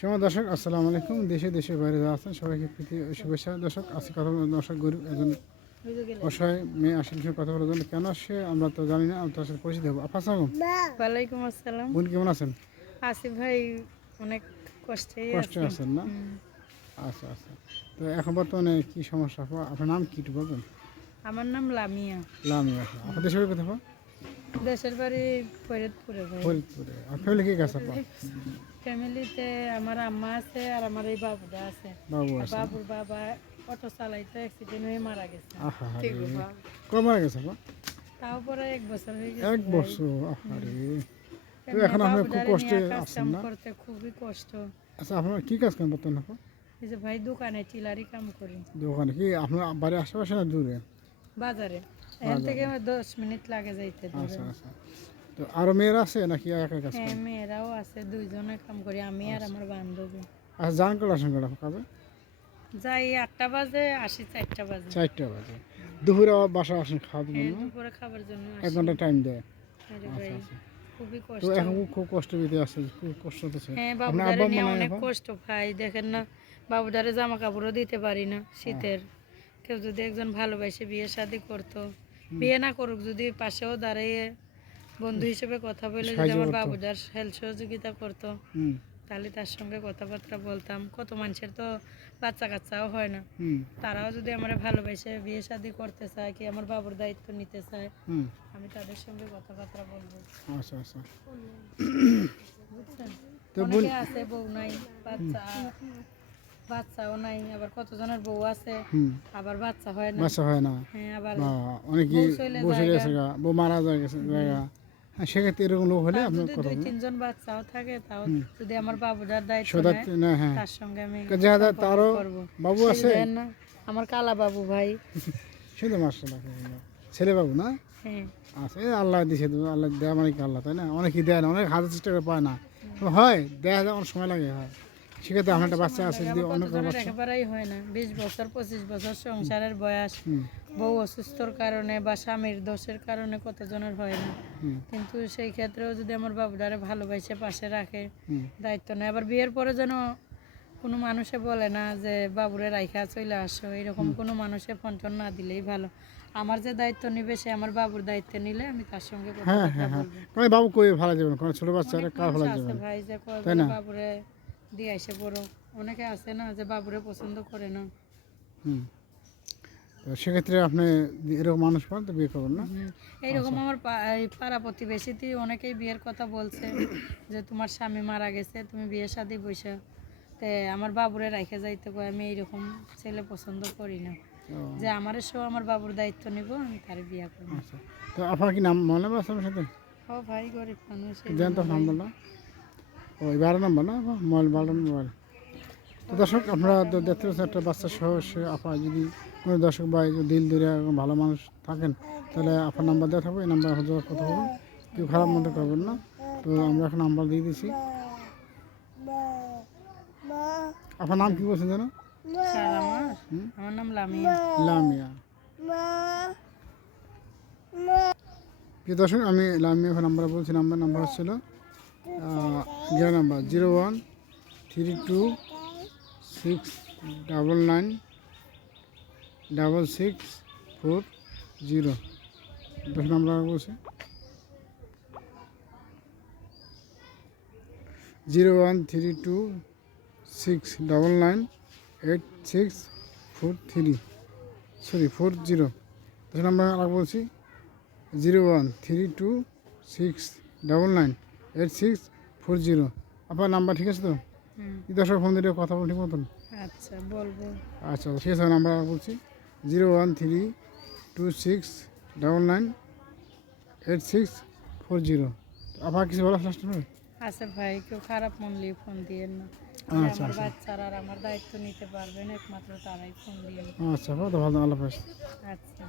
সময় দর্শক আসসালামু আলাইকুম। দেশে দেশে বাইরে যারা আছেন সবাইকে প্রীতি ও শুভেচ্ছা। দর্শক আজকে কথা দর্শক গরিব একজন অসহায় মেয়ে আসেন সে কথা বলার জন্য কেন আসছে আমরা তো জানি না আমি তার সাথে পরিচিত হব। আপনার সঙ্গে ওয়ালাইকুম আসসালাম। বোন কেমন আছেন? আসিফ ভাই অনেক কষ্টেই কষ্টে আছেন না? আচ্ছা আচ্ছা। তো এখন বর্তমানে কি সমস্যা আপা? আপনার নাম কি একটু বলবেন? আমার নাম লামিয়া। লামিয়া দেশের বাড়ি কোথায়? দেশের বাড়ি ফরিদপুরে ফরিদপুরে। আর ফ্যামিলি কে গেছে ফ্যামিলিতে আমার আম্মা আছে আর আমার এই বাবুদা আছে। বাবু আছে। বাবুর বাবা অটো চালাইতে অ্যাক্সিডেন্ট হয়ে মারা গেছে। কবে মারা গেছে আপা? তাও পরে এক বছর হয়ে গেছে এক বছর আহারে। তো এখন আপনি খুব কষ্টে আছেন না? করতে খুবই কষ্ট। আচ্ছা আপনার কি কাজ করেন বর্তমানে আপা? এই যে ভাই দোকানে টিলারি কাম করি। দোকানে কি? আপনার বাড়ির আশেপাশে না দূরে? বাজারে। এখান থেকে আমার দশ মিনিট লাগে যাইতে। আচ্ছা আচ্ছা। তো আরও মেয়েরা আছে নাকি একা কাজ হ্যাঁ মেয়েরাও আছে দুইজনে কাম করি আমি আর আমার বান্ধবী। আচ্ছা করে আসেন কাজে যাই আটটা বাজে আসি চারটা বাজে। চারটা বাজে। দুপুরে বাসা আসেন হ্যাঁ, দুপুরে খাবার জন্য এক ঘণ্টা টাইম দেয়। আরে আচ্ছা খুবই তো কষ্ট। এখন খুব কষ্ট পেতে আছে খুব কষ্ট হ্যাঁ বাবুদারে নিয়ে অনেক কষ্ট দেখেন না। বাবুদারে জামা কাপড়ও দিতে পারি না শীতের। কেউ যদি একজন ভালোবাসে বিয়ে শাদি করতো। বিয়ে না করুক যদি পাশেও দাঁড়িয়ে বন্ধু হিসেবে কথা বলে যদি আমার। বাবুদার হেল্প সহযোগিতা করতো তাহলে তার সঙ্গে কথাবার্তা বলতাম। কত মানুষের তো বাচ্চা কাচ্চাও হয় না। তারাও যদি আমার ভালোবেসে বিয়ে শাদি করতে চায় কি আমার বাবুর দায়িত্ব নিতে চায় হুম। আমি তাদের সঙ্গে কথাবার্তা বলব। আচ্ছা আচ্ছা। বুঝছেন? অনেকে আছে বউ নাই বাচ্চা বাচ্চাও নাই আবার কতজনের বউ আছে আবার বাচ্চা হয় না। বাসা হয় না। হ্যাঁ আবার অনেকে বসে গেছে বউ মারা যায় গেছে জায়গা। হ্যাঁ সেক্ষেত্রে এরকম লোক হলে আপনার কথা দুই তিনজন বাচ্চাও থাকে তাও যদি আমার বাবুটার দায়িত্ব না হ্যাঁ। তার সঙ্গে আমি যারা তারও বাবু আছে? আমার কালা বাবু ভাই। শুধু ছেলে বাবু না? হ্যাঁ। আছে আল্লাহ দিছে আল্লাহ দেয় মানে কি আল্লাহ তাই না? অনেকেই দেয় না অনেক হাজার চেষ্টা করে পায় না। হয় দেয়া যায় অনেক সময় লাগে হয়। সেক্ষেত্রে আপনার একটা বাচ্চা আছে যদি অনেক একেবারেই হয় না। বিশ বছর পঁচিশ বছর সংসারের বয়স। বউ অসুস্থর কারণে বা স্বামীর দোষের কারণে কতজনের হয় না। কিন্তু সেই ক্ষেত্রেও যদি আমার ভালোবাসে পাশে রাখে দায়িত্ব নেয় আবার বিয়ের পরে যেন কোনো মানুষে বলে না যে বাবুরে রাইখা চলে আসো এরকম কোনো মানুষে ফোন টোন না দিলেই ভালো। আমার যে দায়িত্ব নিবে সে আমার বাবুর দায়িত্ব নিলে আমি তার সঙ্গে হ্যাঁ হ্যাঁ হ্যাঁ। বাবু কই ভালো কোনো ছোটো কার ভালো ভাই যে? বাবুরে দিয়ে এসে পড়ো অনেকে আছে না যে বাবুরে পছন্দ করে না। হুম। তো সেক্ষেত্রে আপনি এরকম মানুষ পান তো বিয়ে করবেন না? এইরকম আমার পাড়া প্রতিবেশীতে অনেকেই বিয়ের কথা বলছে যে তোমার স্বামী মারা গেছে তুমি বিয়ে শাদি বসে তে আমার বাবুরে রেখে যাইতে কয় আমি এইরকম ছেলে পছন্দ করি না। যে আমার সব আমার বাবুর দায়িত্ব নিব আমি তার বিয়ে করব। আচ্ছা। তো আপনার কি নাম মনে আছে আমার সাথে? ও ভাই গরিব মানুষ তো ওই বারো নম্বর না? মোবাইল বারো মোবাইল। তো দর্শক আপনারা তো দেখতে পাচ্ছেন একটা বাচ্চা সহ সে আপনার যদি কোনো দর্শক যদি দিল দূরে ভালো মানুষ থাকেন তাহলে আপনার নাম্বার দেওয়া থাকবে এই নাম্বার যোগাযোগ কথা বলুন কেউ খারাপ মনে করবেন না। তো আমরা এখন নাম্বার দিয়ে দিচ্ছি আপনার নাম কি বলছেন যেন? আমার আমার নাম লামিয়া। লামিয়া। প্রিয় দর্শক আমি লামিয়া নাম্বার বলছি নাম্বার নাম্বার হচ্ছিল number zero one three two six double nine double six four zero. দশ নাম্বার বলছি zero one three two six double nine eight six four three. Sorry, four zero. দশ নাম্বার আর বলছি zero one three two six double nine. Eight six four zero আপনার number ঠিক আছে তো? দর্শক ফোন দিলে কথা বল ঠিক মতন? আচ্ছা বলব। আচ্ছা ঠিক আছে নাম্বার বলছি। Zero one three two six double nine eight six four zero আপনার কিছু বলা ফার্স্ট হবে আচ্ছা ভাই কেউ খারাপ মন নিয়ে ফোন দিয়েন না। আচ্ছা, আমার আচ্ছা। বাচ্চারা আর আমার দায়িত্ব নিতে পারবেন একমাত্র তারাই ফোন দিয়ে। আচ্ছা ভালো ভালো আল্লাহ আচ্ছা।